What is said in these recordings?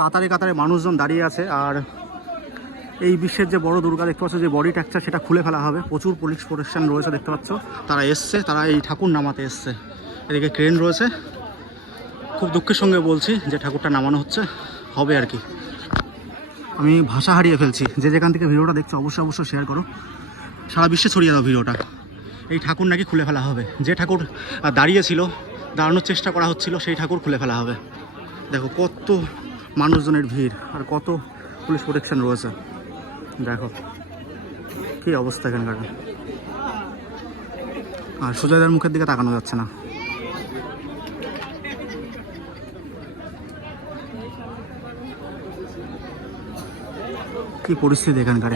কাতারে কাতারে মানুষজন দাঁড়িয়ে আছে আর এই বিশ্বের যে বড় দুর্গা দেখতে পাচ্ছ যে বডি টেক্সচার সেটা খুলে ফেলা হবে। প্রচুর পুলিশ প্রোটেকশন রয়েছে দেখতে পাচ্ছ, তারা এসছে, তারা এই ঠাকুর নামাতে এসছে। এদিকে ক্রেন রয়েছে। খুব দুঃখের সঙ্গে বলছি যে ঠাকুরটা নামানো হবে আর কি। আমি ভাষা হারিয়ে ফেলছি। যে যেখান থেকে ভিডিওটা দেখছো অবশ্যই শেয়ার করো, সারা বিশ্বে ছড়িয়ে দাও ভিডিওটা। এই ঠাকুর নাকি খুলে ফেলা হবে। যে ঠাকুর দাঁড়িয়েছিল, দাঁড়ানোর চেষ্টা করা হচ্ছিল, সেই ঠাকুর খুলে ফেলা হবে। দেখো কত মানুষজনের ভিড় আর কত পুলিশ প্রোটেকশন রয়েছে। দেখো কি অবস্থা এখানকার। আর সুজয়দার মুখের দিকে তাকানো যাচ্ছে না। কি পরিস্থিতি এখানকার।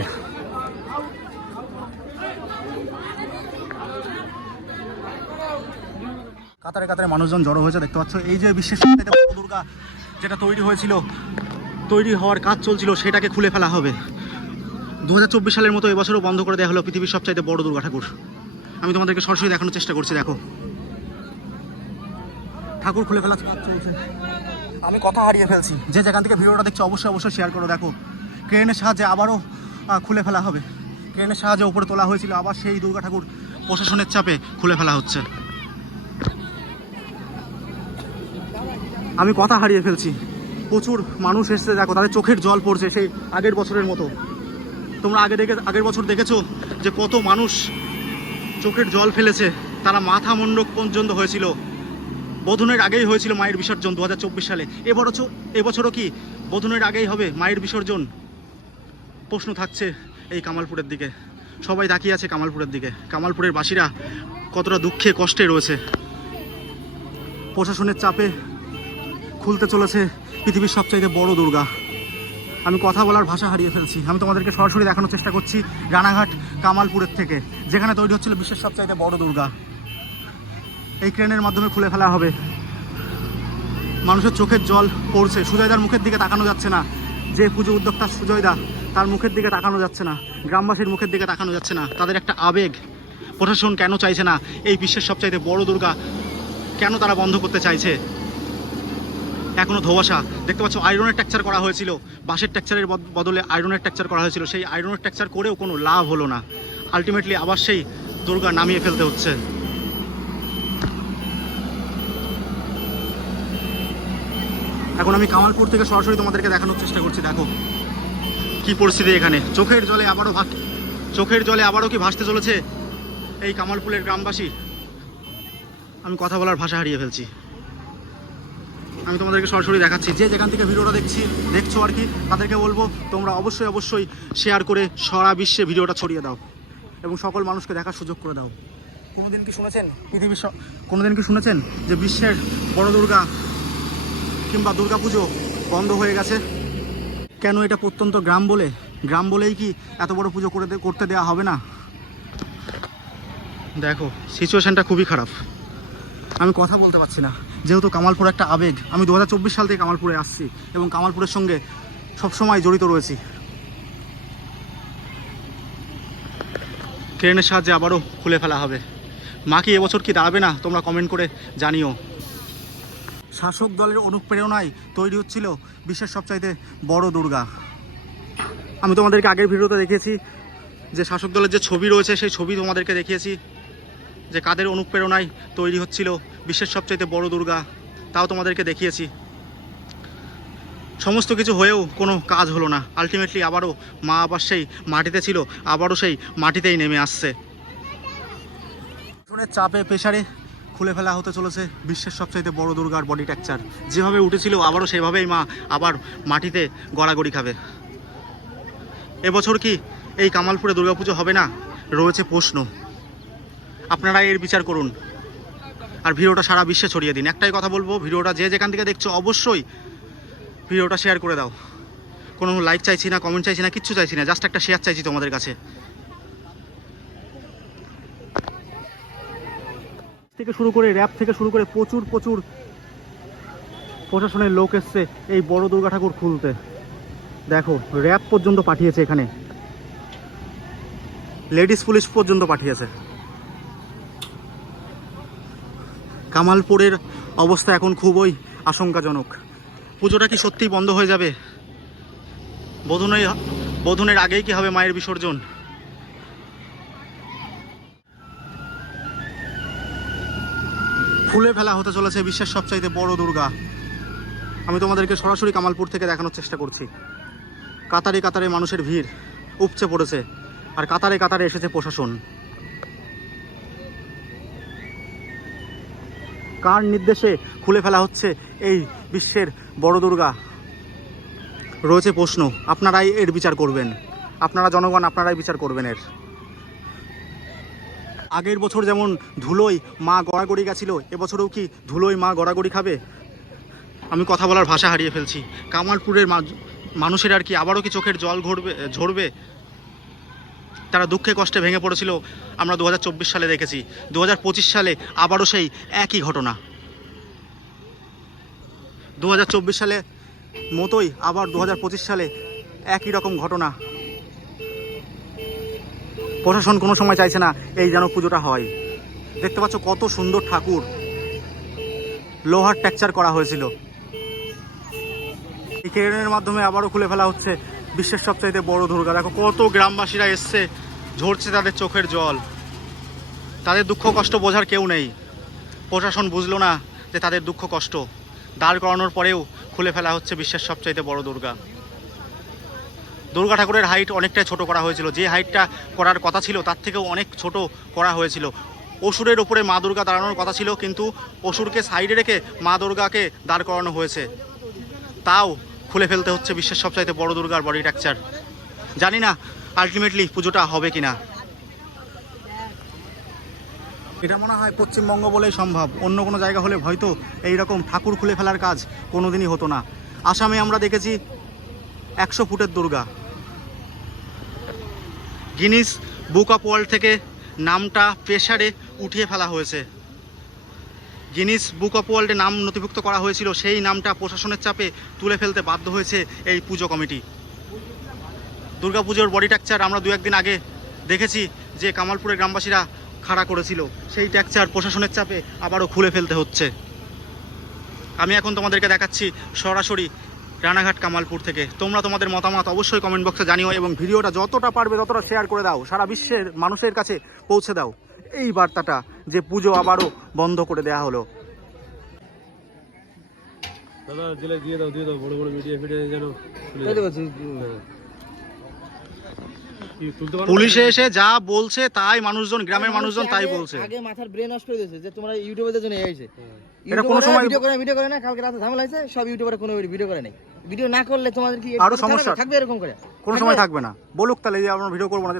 কাতারে কাতারে মানুষজন জড়ো হয়েছে দেখতে পাচ্ছ। এই যে বিশ্বের সবচেয়ে বড় দুর্গা যেটা তৈরি হয়েছিল, তৈরি হওয়ার কাজ চলছিল, সেটাকে খুলে ফেলা হবে। 2024 সালের মতো এবছরও বন্ধ করে দেওয়া হলো পৃথিবীর সবচাইতে বড় দুর্গা ঠাকুর। আমি তোমাদেরকে সরাসরি দেখানোর চেষ্টা করছি। দেখো ঠাকুর খুলে ফেলার কাজ চলছে। আমি কথা হারিয়ে ফেলছি। যে যেখান থেকে ভিডিওটা দেখছো অবশ্যই শেয়ার করো। দেখো ক্রেনের সাহায্যে আবারও খুলে ফেলা হবে। ক্রেনের সাহায্যে উপরে তোলা হয়েছিল, আবার সেই দুর্গা ঠাকুর প্রশাসনের চাপে খুলে ফেলা হচ্ছে। আমি কথা হারিয়ে ফেলছি। প্রচুর মানুষ এসছে। দেখো তাদের চোখের জল পড়ছে সেই আগের বছরের মতো। তোমরা আগের বছর দেখেছো যে কত মানুষ চোখের জল ফেলেছে। তারা মাথা মুন্ডক পর্যন্ত হয়েছিল। বোধনের আগেই হয়েছিল মায়ের বিসর্জন 2024 সালে। এবছরও কি বোধনের আগেই হবে মায়ের বিসর্জন? প্রশ্ন থাকছে এই কামালপুরের দিকে। সবাই তাকিয়ে আছে কামালপুরের দিকে। কামালপুরের বাসীরা কতটা দুঃখে কষ্টে রয়েছে। প্রশাসনের চাপে খুলতে চলেছে পৃথিবীর সবচাইতে বড় দুর্গা। আমি কথা বলার ভাষা হারিয়ে ফেলছি। আমি তোমাদেরকে সরাসরি দেখানোর চেষ্টা করছি রানাঘাট কামালপুরের থেকে, যেখানে তৈরি হচ্ছিল বিশ্বের সবচাইতে বড় দুর্গা। এই ক্রেনের মাধ্যমে খুলে ফেলা হবে। মানুষের চোখের জল পড়ছে। সুজয়দার মুখের দিকে তাকানো যাচ্ছে না। যে পুজো উদ্যোক্তা সুজয়দা, তার মুখের দিকে তাকানো যাচ্ছে না। গ্রামবাসীর মুখের দিকে তাকানো যাচ্ছে না। তাদের একটা আবেগ। প্রশাসন কেন চাইছে না এই বিশ্বের সবচাইতে বড় দুর্গা, কেন তারা বন্ধ করতে চাইছে? এখনো ধোঁয়াশা। দেখতে পাচ্ছ আয়রনের টেক্সচার করা হয়েছিল, বাঁশের টেক্সচারের বদলে আয়রনের টেক্সচার করা হয়েছিল। সেই আয়রনের টেক্সচার করেও কোনো লাভ হলো না। আলটিমেটলি আবার সেই দুর্গা নামিয়ে ফেলতে হচ্ছে। এখন আমি কামালপুর থেকে সরাসরি তোমাদেরকে দেখানোর চেষ্টা করছি। দেখো কি পরিস্থিতি এখানে। চোখের জলে আবারও কি ভাসতে চলেছে এই কামালপুরের গ্রামবাসী। আমি কথা বলার ভাষা হারিয়ে ফেলছি। আমি তোমাদেরকে সরাসরি দেখাচ্ছি। যে যেখান থেকে ভিডিওটা দেখছো আর কি, তাদেরকে বলবো তোমরা অবশ্যই শেয়ার করে সারা বিশ্বে ভিডিওটা ছড়িয়ে দাও এবং সকল মানুষকে দেখার সুযোগ করে দাও। কোনোদিন কি শুনেছেন যে বিশ্বের বড় দুর্গা কিংবা দুর্গা পুজো বন্ধ হয়ে গেছে? কেন? এটা প্রত্যন্ত গ্রাম বলেই কি এত বড় পুজো করতে দেওয়া হবে না? দেখো সিচুয়েশনটা খুবই খারাপ। আমি কথা বলতে পারছি না, যেহেতু কামালপুর একটা আবেগ। আমি 2024 সাল থেকে কামালপুরে আসছি এবং কামালপুরের সঙ্গে সবসময় জড়িত রয়েছি। ক্রেনের সাহায্যে আবারও খুলে ফেলা হবে। মা কি এবছর কি দাঁড়াবে না? তোমরা কমেন্ট করে জানিও। শাসক দলের অনুপ্রেরণায় তৈরি হচ্ছিল বিশ্বের সবচাইতে বড় দুর্গা। আমি তোমাদেরকে আগের ভিডিওতে দেখিয়েছি যে শাসক দলের যে ছবি রয়েছে, সেই ছবি তোমাদেরকে দেখিয়েছি যে কাদের অনুপ্রেরণায় তৈরি হচ্ছিল বিশ্বের সবচাইতে বড় দুর্গা, তাও তোমাদেরকে দেখিয়েছি। সমস্ত কিছু হয়েও কোনো কাজ হলো না। আলটিমেটলি আবারও মা আবার সেই মাটিতে ছিল, আবারও সেই মাটিতেই নেমে আসছে। চাপে প্রেসারে খুলে ফেলা হতে চলেছে বিশ্বের সবচাইতে বড় দুর্গার বডি টেক্সচার। যেভাবে উঠেছিল আবারও সেভাবেই মা আবার মাটিতে গড়াগড়ি খাবে। এবছর কি এই কামালপুরে দুর্গাপুজো হবে না? রয়েছে প্রশ্ন। আপনারা এর বিচার করুন আর ভিডিওটা সারা বিশ্বে ছড়িয়ে দিন। একটাই কথা বলবো, ভিডিওটা যে যেখান থেকে দেখছো অবশ্যই ভিডিওটা শেয়ার করে দাও। কোনো লাইক চাইছি না, কমেন্ট চাইছি না, কিচ্ছু চাইছি না, জাস্ট একটা শেয়ার চাইছি তোমাদের কাছে। থেকে শুরু করে র্যাপ থেকে শুরু করে প্রচুর প্রশাসনের লোক এসছে এই বড় দুর্গা ঠাকুর খুলতে। দেখো র্যাপ পর্যন্ত পাঠিয়েছে, এখানে লেডিস পুলিশ পর্যন্ত পাঠিয়েছে। কামালপুরের অবস্থা এখন খুবই আশঙ্কাজনক। পুজোটা কি সত্যিই বন্ধ হয়ে যাবে? বোধনের আগেই কি হবে মায়ের বিসর্জন? ফুলে ফেলা হতে চলেছে বিশ্বের সবচাইতে বড় দুর্গা। আমি তোমাদেরকে সরাসরি কামালপুর থেকে দেখানোর চেষ্টা করছি। কাতারে কাতারে মানুষের ভিড় উপচে পড়েছে, আর কাতারে কাতারে এসেছে প্রশাসন। কার নির্দেশে খুলে ফেলা হচ্ছে এই বিশ্বের বড় দুর্গা? রয়েছে প্রশ্ন। আপনারাই এর বিচার করবেন, আপনারা জনগণ আপনারাই বিচার করবেন এর। আগের বছর যেমন ধুলোয় মা গড়াগড়ি গেছিল, এবছরেও কি ধুলোয় মা গড়াগড়ি খাবে? আমি কথা বলার ভাষা হারিয়ে ফেলছি। কামালপুরের মানুষের আর কি আবারও কি চোখের জল ঝরবে? তারা দুঃখে কষ্টে ভেঙে পড়েছিল, আমরা 2024 সালে দেখেছি। 2025 সালে আবারও সেই একই ঘটনা। 2024 সালে মতোই আবার 2025 সালে একই রকম ঘটনা। প্রশাসন কোনো সময় চাইছে না এই যেন পুজোটা হয়। দেখতে পাচ্ছ কত সুন্দর ঠাকুর, লোহার টেক্সচার করা হয়েছিল। এই ক্রেনের মাধ্যমে আবারও খুলে ফেলা হচ্ছে বিশ্বের সবচাইতে বড় দুর্গা। দেখো কত গ্রামবাসীরা এসছে, ঝরছে তাদের চোখের জল। তাদের দুঃখ কষ্ট বোঝার কেউ নেই। প্রশাসন বুঝলো না যে তাদের দুঃখ কষ্ট। দাঁড় করানোর পরেও খুলে ফেলা হচ্ছে বিশ্বের সবচাইতে বড় দুর্গা। দুর্গা ঠাকুরের হাইট অনেকটাই ছোট করা হয়েছিল। যে হাইটটা করার কথা ছিল তার থেকেও অনেক ছোট করা হয়েছিল। অসুরের ওপরে মা দুর্গা দাঁড়ানোর কথা ছিল, কিন্তু অসুরকে সাইডে রেখে মা দুর্গাকে দাঁড় করানো হয়েছে। তাও খুলে ফেলতে হচ্ছে বিশ্বের সবচাইতে বড় দুর্গার বডি টেক্সচার। জানি না আলটিমেটলি পুজোটা হবে কিনা। এটা মনে হয় পশ্চিমবঙ্গ বলেই সম্ভব। অন্য কোনো জায়গা হলে হয়তো এইরকম ঠাকুর খুলে ফেলার কাজ কোনোদিনই হতো না। আসামে আমরা দেখেছি 100 ফুটের Durga. Guinness book of world থেকে নামটা প্রেসারে উঠিয়ে ফেলা হয়েছে। গিনিস বুক অফ ওয়ার্ল্ডে নাম নথিভুক্ত করা হয়েছিল, সেই নামটা প্রশাসনের চাপে তুলে ফেলতে বাধ্য হয়েছে এই পুজো কমিটি। দুর্গা পুজোর বডি টেক্সচার আমরা 2-1 দিন আগে দেখেছি যে কামালপুরের গ্রামবাসীরা খাড়া করেছিল, সেই টেক্সচার প্রশাসনের চাপে আবারও খুলে ফেলতে হচ্ছে। আমি এখন তোমাদেরকে দেখাচ্ছি সরাসরি রানাঘাট কামালপুর থেকে। তোমরা তোমাদের মতামত অবশ্যই কমেন্ট বক্সে জানিও, এবং ভিডিওটা যতটা পারবে ততটা শেয়ার করে দাও, সারা বিশ্বের মানুষের কাছে পৌঁছে দাও এই বার্তাটা যে পুজো আবারও বন্ধ করে দেয়া হলো। পুলিশে এসে যা বলছে তাই মানুষজন, গ্রামের মানুষজন তাই বলছে। আগে মাথার ব্রেন ওয়াশ করে দিয়েছে যে তোমরা ইউটিউবের জন্য এসেছে। এটা কোনো সময় ভিডিও করে না, কালকে রাতে ঝামেলা হয়েছে, সব ইউটিউবারে কোনো ভিডিও করে নাই। ভিডিও না করলে তোমাদের কি আরো সমস্যা থাকবে? এরকম করে কোনো সময় থাকবে না। বলুক তাহলে যে আমরা ভিডিও করবো না,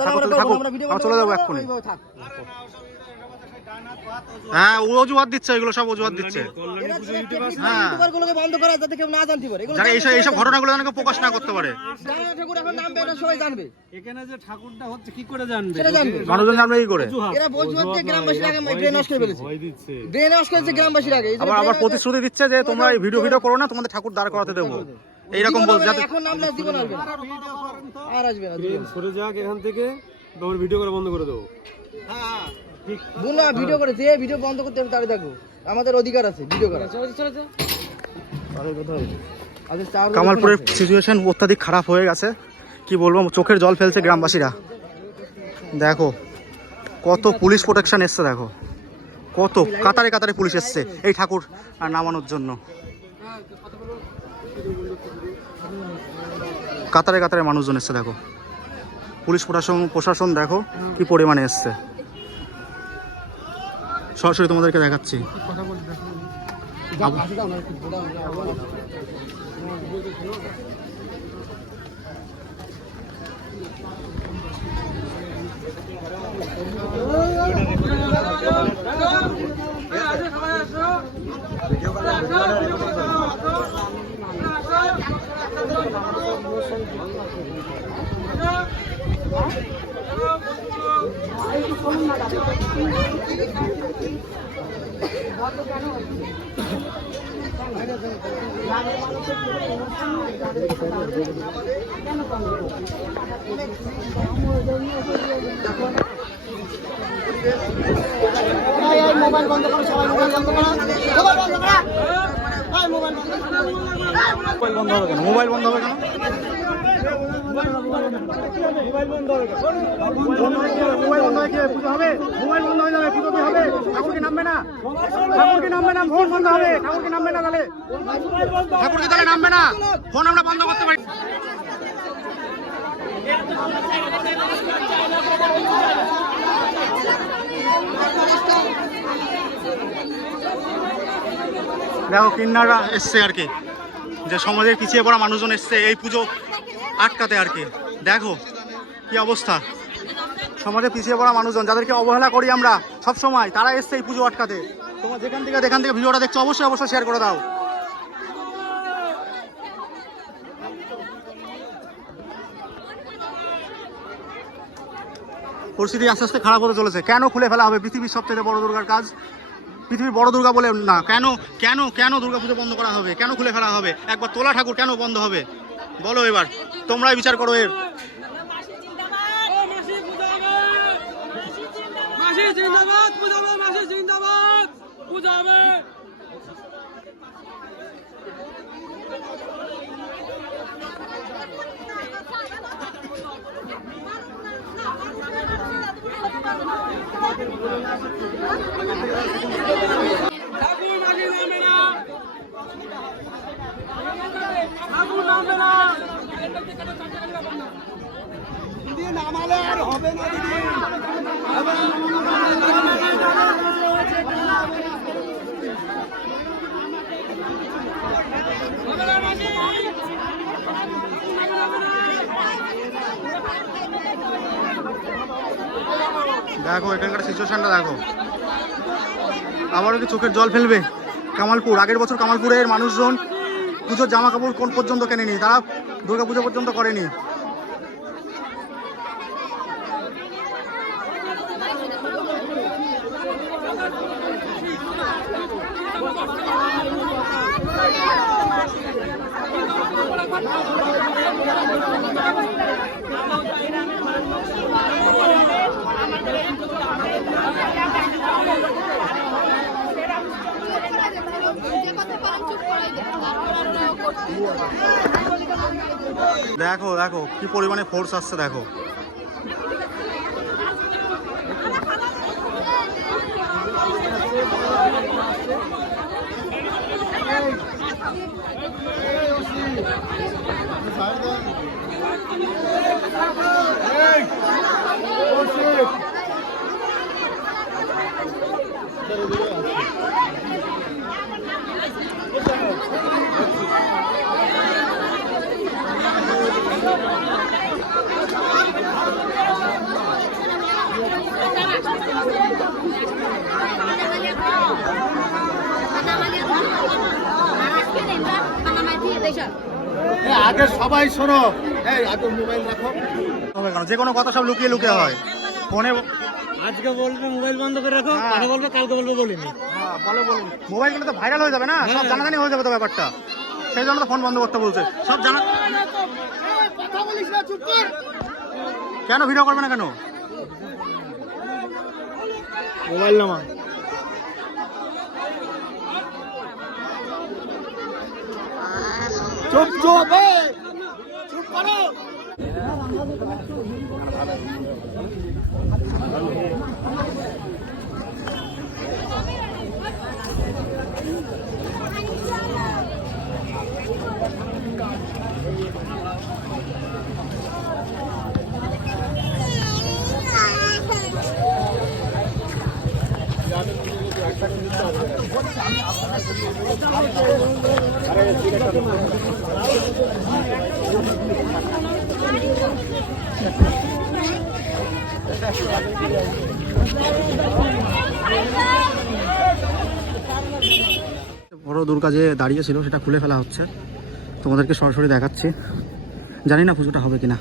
আমরা চলে যাবো এক্ষুনি। হ্যাঁ, অজুহাত দিচ্ছে, এগুলো সব অজুহাত দিচ্ছে। হ্যাঁ, ইউটিউবারগুলোকে বন্ধ করা যাতে কেউ না জানতে পারে, যারা এইসব ঘটনাগুলো যেন কেউ প্রকাশ না করতে পারে। ঠাকুর এখন নাম বের সবাই জানবে। এখানে যে ঠাকুরটা হচ্ছে কি করে জানবে? সেটা জানবে মানুষজন, জানবে কি করে? এরা বলছে গ্রামবাসীর আগে ব্রেন ওয়াশ করে ফেলেছে, ব্রেন ওয়াশ করেছে গ্রামবাসীর আগে। আবার প্রতিশ্রুতি দিচ্ছে যে তোমরা এই ভিডিও করো না, তোমাদের ঠাকুর দাঁড় করাতে দেবো, এইরকম বলছে। যাতে এখন নাম না জীবন আসবে আর আসবে না, সরে যাক এখান থেকে, আমরা ভিডিও করা বন্ধ করে দেবো। বুনা ভিডিও করে, যে ভিডিও বন্ধ করতে হবে তারে দেখো, আমাদের অধিকার আছে ভিডিও করা। কামালপুরের সিচুয়েশন অত্যাধিক খারাপ হয়ে গেছে, কি বলবো, চোখের জল ফেলছে গ্রামবাসীরা। দেখো কত পুলিশ প্রোটেকশন এসছে, দেখো কত কাতারে কাতারে পুলিশ এসছে এই ঠাকুর নামানোর জন্য। কাতারে কাতারে মানুষজন এসছে, দেখো পুলিশ প্রশাসন দেখো কি পরিমাণে এসছে। সরাসরি তোমাদেরকে দেখাচ্ছি। মোবাইল বন্ধ করো, সবাই মোবাইল বন্ধ করো, মোবাইল বন্ধ করো, মোবাইল বন্ধ করো। মোবাইল বন্ধ হবে কেন? মোবাইল বন্ধ হবে কেন? মোবাইল বন্ধ হয়ে গিয়ে পুজো হবে? মোবাইল বন্ধ হয়ে যাবে, পুজো কি হবে? ঠাকুর কি নামবে না? ঠাকুর কি নামবে না? ফোন বন্ধ হবে। ঠাকুর কি নামবে না তাহলে? ঠাকুর কি তাহলে নামবে না? ফোন আমরা বন্ধ করতে পারি? দেখো কিন্নাররা এসছে আর কি, যে সমাজের পিছিয়ে পড়া মানুষজন এসছে এই পুজো আটকাতে আর কি। দেখো কি অবস্থা, সমাজে পিছিয়ে পড়া মানুষজন যাদেরকে অবহেলা করি আমরা সব সময়, তারা এসছে এই পুজো আটকাতে। তোমরা যেখান থেকে ভিডিওটা দেখছো অবশ্যই শেয়ার করে দাও। পরিস্থিতি আস্তে আস্তে খারাপ হতে চলেছে। কেন খুলে ফেলা হবে পৃথিবীর সবচেয়ে বড় দুর্গার কাজ? পৃথিবীর বড় দুর্গা বলে না, কেন কেন কেন দুর্গা পুজো বন্ধ করা হবে? কেন খুলে ফেলা হবে? একবার তোলা ঠাকুর কেন বন্ধ হবে বলো, এবার তোমরাই বিচার করো এর। দেখো এখানকার সিচুয়েশনটা দেখো, আবারও কি চোখের জল ফেলবে কামালপুর? আগের বছর কামালপুরের মানুষজন পুজোর জামা কাপড় কোন পর্যন্ত কেনেনি, তারা দুর্গা পুজো পর্যন্ত করেনি। দেখো দেখো কি পরিমাণে ফোর্স আসছে দেখো। আগে সবাই শোনো, এই আগে মোবাইল রাখো। যে কোনো কথা সব লুকিয়ে লুকিয়ে হয় ফোনে। আজকে বলবে মোবাইল বন্ধ করে রাখো, কালকে বলবে কালকে বলবে বলিনি। মোবাইল গুলো তো ভাইরাল হয়ে যাবে না, সব জানাজানি হয়ে যাবে তো ব্যাপারটা, সেই জন্য তো ফোন বন্ধ করতে বলছে। সব জানা, কেন ভিডিও করবে না কেন? মোবাইল নামা চুপ চুপ, চুপ করো। বড় দুর্গা যে দাঁড়িয়ে ছিল সেটা খুলে ফেলা হচ্ছে, তোমাদেরকে সরাসরি দেখাচ্ছি। জানি না পুজোটা হবে কিনা।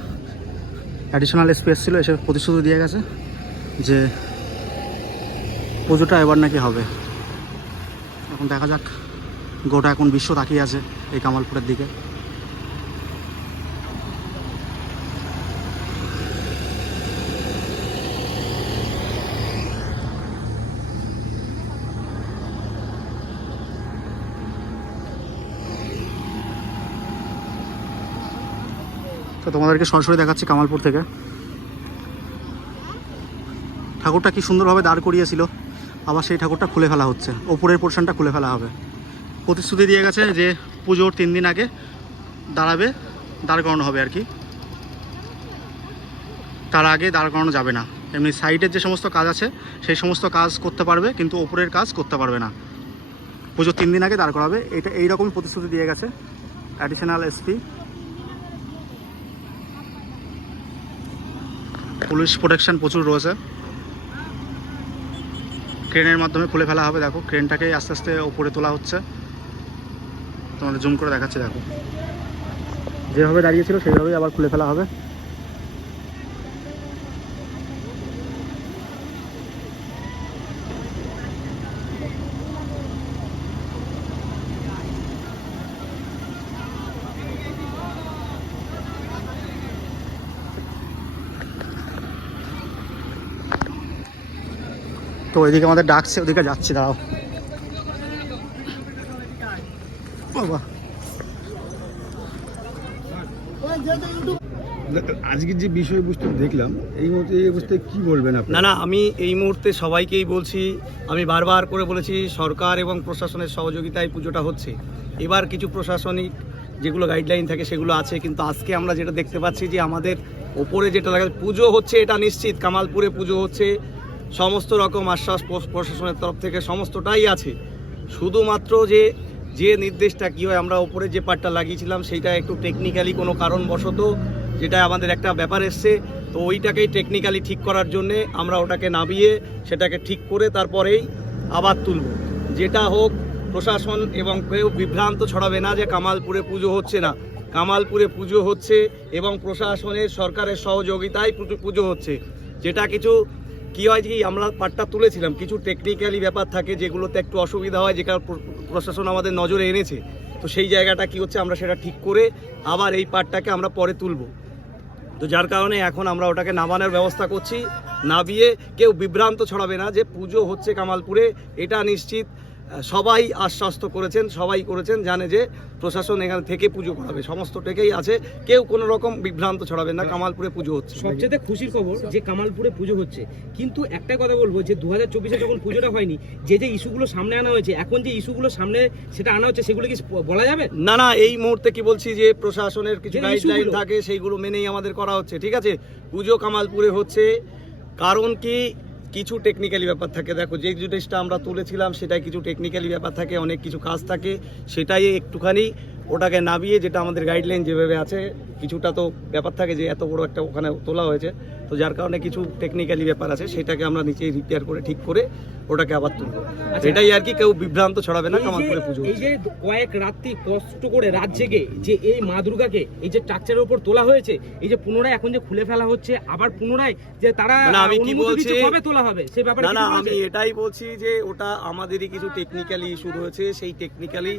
অ্যাডিশনাল স্পেস ছিল, এসে প্রতিশ্রুতি দিয়ে গেছে যে পুজোটা এবার নাকি হবে। এখন দেখা যাক, গোটা এখন বিশ্ব তাকিয়ে আছে এই কামালপুরের দিকে। তো তোমাদেরকে সরাসরি দেখাচ্ছি কামালপুর থেকে। ঠাকুরটা কি সুন্দরভাবে দাঁড় করিয়েছিল, আবার সেই ঠাকুরটা খুলে ফেলা হচ্ছে, ওপরের পোর্শনটা খুলে ফেলা হবে। প্রতিশ্রুতি দিয়ে গেছে যে পুজোর 3 দিন আগে দাঁড় করানো হবে আর কি, তার আগে দাঁড় করানো যাবে না। এমনি সাইডের যে সমস্ত কাজ আছে সেই সমস্ত কাজ করতে পারবে, কিন্তু ওপরের কাজ করতে পারবে না। পুজোর 3 দিন আগে দাঁড় করাবে, এটা এইরকমই প্রতিশ্রুতি দিয়ে গেছে অ্যাডিশনাল এসপি। পুলিশ প্রোটেকশন প্রচুর রয়েছে। ক্রেনের মাধ্যমে খুলে ফেলা হবে। দেখো ক্রেনটাকে আস্তে আস্তে উপরে তোলা হচ্ছে, তোমাদের জুম করে দেখাচ্ছে। দেখো যেভাবে দাঁড়িয়েছিল সেইভাবেই আবার খুলে ফেলা হবে। তো ওইদিকে আমাদের ডাকছে, ওদিকে যাচ্ছি, দাঁড়াও। বাবা আজকের যে বিষয়বস্তু দেখলাম এই অবস্থায় কি বলবেন আপনি? না, আমি এই মুহূর্তে সবাইকেই বলছি, আমি বারবার করে বলেছি সরকার এবং প্রশাসনের সহযোগিতায় পুজোটা হচ্ছে। এবার কিছু প্রশাসনিক যেগুলো গাইডলাইন থাকে সেগুলো আছে, কিন্তু আজকে আমরা যেটা দেখতে পাচ্ছি যে আমাদের ওপরে যেটা লাগে পুজো হচ্ছে, এটা নিশ্চিত কামালপুরে পুজো হচ্ছে। সমস্ত রকম আশ্বাস প্রশাসনের তরফ থেকে সমস্তটাই আছে। শুধুমাত্র যে নির্দেশটা কী হয়, আমরা ওপরে যে পার্টটা লাগিয়েছিলাম সেইটা একটু টেকনিক্যালি কোনো কারণবশত যেটা আমাদের একটা ব্যাপার এসছে, তো ওইটাকেই টেকনিক্যালি ঠিক করার জন্যে আমরা ওটাকে নামিয়ে সেটাকে ঠিক করে তারপরেই আবার তুলব। যেটা হোক, প্রশাসন এবং কেউ বিভ্রান্ত ছড়াবে না যে কামালপুরে পুজো হচ্ছে না। কামালপুরে পুজো হচ্ছে এবং প্রশাসনের সরকারের সহযোগিতায় পুজো হচ্ছে। যেটা কিছু কী হয় কি, আমরা পার্টটা তুলেছিলাম, কিছু টেকনিক্যালি ব্যাপার থাকে যেগুলোতে একটু অসুবিধা হয়, যেটা প্রশাসন আমাদের নজরে এনেছে। তো সেই জায়গাটা কি হচ্ছে, আমরা সেটা ঠিক করে আবার এই পার্টটাকে আমরা পরে তুলব। তো যার কারণে এখন আমরা ওটাকে নামানোর ব্যবস্থা করছি। নামিয়ে কেউ বিভ্রান্ত ছড়াবে না যে পুজো হচ্ছে কামালপুরে, এটা নিশ্চিত। সবাই আশ্বস্ত করেছেন, সবাই করেছেন, জানে যে প্রশাসন এখানে থেকে পুজো করাবে, সমস্তটাকেই আছে। কেউ কোনো রকম বিভ্রান্ত ছড়াবে না, কামালপুরে পুজো হচ্ছে। সবচেয়ে খুশির খবর যে কামালপুরে পুজো হচ্ছে। কিন্তু একটা কথা বলবো যে 2024-এ যখন পুজোটা হয়নি, যে ইস্যুগুলো সামনে আনা হয়েছে, এখন যে ইস্যুগুলো সামনে সেটা আনা হচ্ছে, সেগুলো কি বলা যাবে? না, এই মুহূর্তে কি বলছি যে প্রশাসনের কিছু গাইডলাইন থাকে, সেইগুলো মেনেই আমাদের করা হচ্ছে। ঠিক আছে, পুজো কামালপুরে হচ্ছে। কারণ কি, কিছু টেকনিক্যালি ব্যাপার থাকে। দেখো যে জিনিসটা আমরা তুলেছিলাম সেটাই কিছু টেকনিক্যালি ব্যাপার থাকে, অনেক কিছু কাজ থাকে, সেটাই একটুখানি ওটাকে নামিয়ে, যেটা আমাদের গাইডলাইন যেভাবে আছে, কিছুটা তো ব্যাপার থাকে যে এত বড় একটা ওখানে তোলা হয়েছে, তো যার কারণে কিছু টেকনিক্যালি ব্যাপার আছে, সেটাকে আমরা নিচেই রিপেয়ার করে ঠিক করে ওটাকে আবার তুলবো। এটাই আর কি, কেউ বিভ্রান্ত ছড়াবে না। কামালপুরে পুজো এই যে কয়েক রাত্রি কষ্ট করে রাত জেগে যে এই মা দুর্গাকে এই যে স্ট্রাকচারের উপর তোলা হয়েছে, এই যে পুনরায় এখন যে খুলে ফেলা হচ্ছে, আবার পুনরায় যে তারা আমি কি বলছি, কবে তোলা হবে সেই ব্যাপারে না আমি এটাই বলছি যে ওটা আমাদেরই কিছু টেকনিক্যালি ইস্যু রয়েছে, সেই টেকনিক্যালি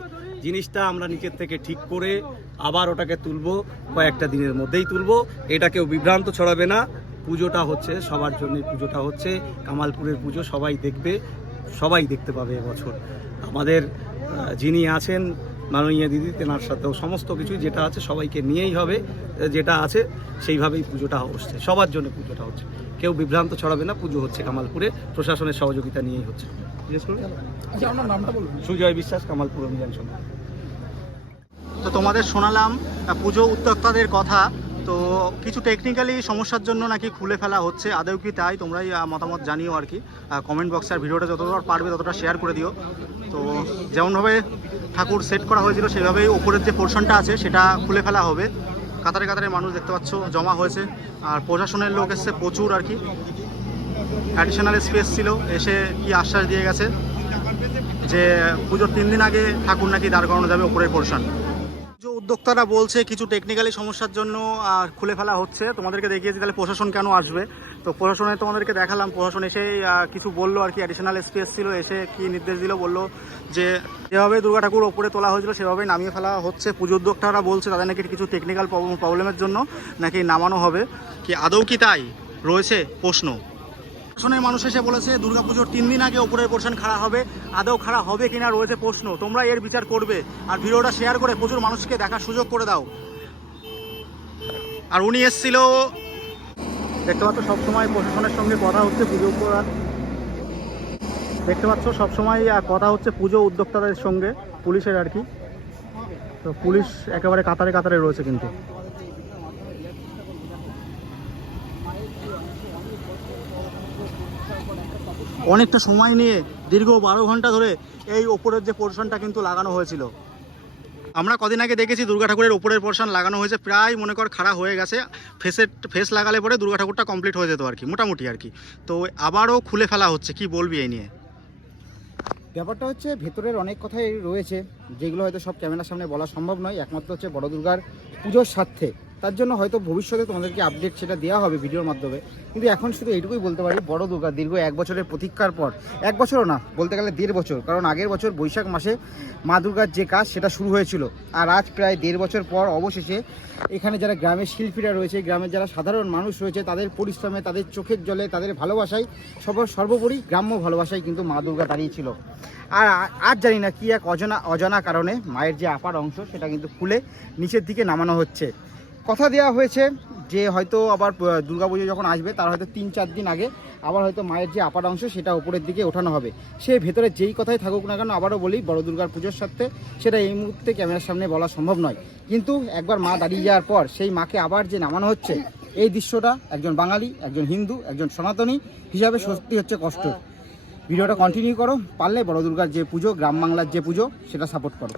জিনিসটা আমরা নিচের থেকে ঠিক করে আবার ওটাকে তুলবো, কয়েকটা দিনের মধ্যেই তুলবো। এটা কেউ বিভ্রান্ত ছড়াবে না। পুজোটা হচ্ছে সবার জন্যই, পুজোটা হচ্ছে কামালপুরের পুজো, সবাই দেখবে, সবাই দেখতে পাবে এবছর। আমাদের যিনি আছেন মাননীয় দিদি, তেনার সাথেও সমস্ত কিছু যেটা আছে সবাইকে নিয়েই হবে, যেটা আছে সেইভাবেই পুজোটা হচ্ছে, সবার জন্য পুজোটা হচ্ছে। কেউ বিভ্রান্ত ছড়াবে না, পুজো হচ্ছে কামালপুরে, প্রশাসনের সহযোগিতা নিয়েই হচ্ছে। সুজয় বিশ্বাস, কামালপুর অভিযান সমিতি। তো তোমাদের শোনালাম পুজো উদ্যোক্তাদের কথা। তো কিছু টেকনিক্যালি সমস্যার জন্য নাকি খুলে ফেলা হচ্ছে, আদৌ কি তাই? তোমরাই মতামত জানিও আর কি কমেন্ট বক্সে। আর ভিডিওটা যতটা পারবে ততটা শেয়ার করে দিও। তো যেমনভাবে ঠাকুর সেট করা হয়েছিল সেভাবেই ওপরের যে পোর্শনটা আছে সেটা খুলে ফেলা হবে। কাতারে কাতারে মানুষ দেখতে পাচ্ছ জমা হয়েছে, আর প্রশাসনের লোক এসছে প্রচুর আর কি। অ্যাডিশনাল এসপি এসেছিল, এসে কি আশ্বাস দিয়ে গেছে যে পুজোর 3 দিন আগে ঠাকুর নাকি দাঁড় করানো যাবে ওপরের পোর্শন। যে উদ্যোক্তারা বলছে কিছু টেকনিক্যালি সমস্যার জন্য খুলে ফেলা হচ্ছে। তোমাদেরকে দেখিয়েছি তাহলে প্রশাসন কেন আসবে। তো প্রশাসনে তোমাদেরকে দেখালাম, প্রশাসন এসে কিছু বললো আর কি। অ্যাডিশনাল এসপি এসেছিল, এসে কি নির্দেশ দিল, বললো যে যেভাবে দুর্গা ঠাকুর ওপরে তোলা হয়েছিল সেভাবেই নামিয়ে ফেলা হচ্ছে। পুজো উদ্যোক্তারা বলছে তাদের নাকি কিছু টেকনিক্যাল প্রবলেমের জন্য নাকি নামানো হবে। কি আদৌ কি তাই রয়েছে প্রশ্ন। প্রশাসনের মানুষ এসে বলেছে দুর্গাপুজোর 3 দিন আগে ওপরের পোর্শন খাড়া হবে, আদৌ খাড়া হবে কিনা রয়েছে প্রশ্ন। তোমরা এর বিচার করবে, আর ভিডিওটা শেয়ার করে প্রচুর মানুষকে দেখার সুযোগ করে দাও। আর উনি এসেছিল, দেখতে পাচ্ছ সবসময় প্রশাসনের সঙ্গে কথা হচ্ছে পুজো করার, দেখতে পাচ্ছ সবসময় কথা হচ্ছে পুজো উদ্যোক্তাদের সঙ্গে পুলিশের আর কি। তো পুলিশ একেবারে কাতারে কাতারে রয়েছে কিন্তু। অনেকটা সময় নিয়ে দীর্ঘ 12 ঘন্টা ধরে এই ওপরের যে পোর্শনটা কিন্তু লাগানো হয়েছিল। আমরা কদিন আগে দেখেছি দুর্গা ঠাকুরের ওপরের পোর্শন লাগানো হয়েছে, প্রায় মনে কর খাড়া হয়ে গেছে, ফেস লাগালে পরে দুর্গা ঠাকুরটা কমপ্লিট হয়ে যেত আর কি, মোটামুটি আর কি। তো আবারও খুলে ফেলা হচ্ছে, কি বলবি এই নিয়ে? ব্যাপারটা হচ্ছে ভেতরের অনেক কথাই রয়েছে যেগুলো হয়তো সব ক্যামেরার সামনে বলা সম্ভব নয়, একমাত্র হচ্ছে বড় দুর্গার পুজোর স্বার্থে। তার জন্য হয়তো ভবিষ্যতে তোমাদেরকে আপডেট সেটা দেওয়া হবে ভিডিওর মাধ্যমে। কিন্তু এখন শুধু এইটুকুই বলতে পারি, বড় দুর্গা দীর্ঘ 1 বছরের প্রতীক্ষার পর, 1 বছরও না বলতে গেলে 1.5 বছর, কারণ আগের বছর বৈশাখ মাসে মা দুর্গার যে কাজ সেটা শুরু হয়েছিল, আর আজ প্রায় 1.5 বছর পর অবশেষে এখানে যারা গ্রামের শিল্পীরা রয়েছে, গ্রামের যারা সাধারণ মানুষ রয়েছে, তাদের পরিশ্রমে, তাদের চোখের জলে, তাদের ভালোবাসায়, সর্বোপরি গ্রাম্য ভালোবাসায় কিন্তু মা দুর্গা দাঁড়িয়েছিল। আর আজ জানি না কি এক অজানা কারণে মায়ের যে আপার অংশ সেটা কিন্তু খুলে নিচের দিকে নামানো হচ্ছে। কথা দেওয়া হয়েছে যে হয়তো আবার দুর্গাপুজো যখন আসবে তার হয়তো 3-4 দিন আগে আবার হয়তো মায়ের যে আপার অংশ সেটা উপরের দিকে ওঠানো হবে। সে ভেতরে যেই কথাই থাকুক না কেন, আবারও বলি বড় দুর্গার পুজোর সাথে সেটা এই মুহূর্তে ক্যামেরার সামনে বলা সম্ভব নয়, কিন্তু একবার মা দাঁড়িয়ে যাওয়ার পর সেই মাকে আবার যে নামানো হচ্ছে, এই দৃশ্যটা একজন বাঙালি, একজন হিন্দু, একজন সনাতনী হিসাবে সত্যি হচ্ছে কষ্ট। ভিডিওটা কন্টিনিউ করো, পারলে বড় দুর্গার যে পুজো, গ্রাম বাংলার যে পুজো, সেটা সাপোর্ট করো।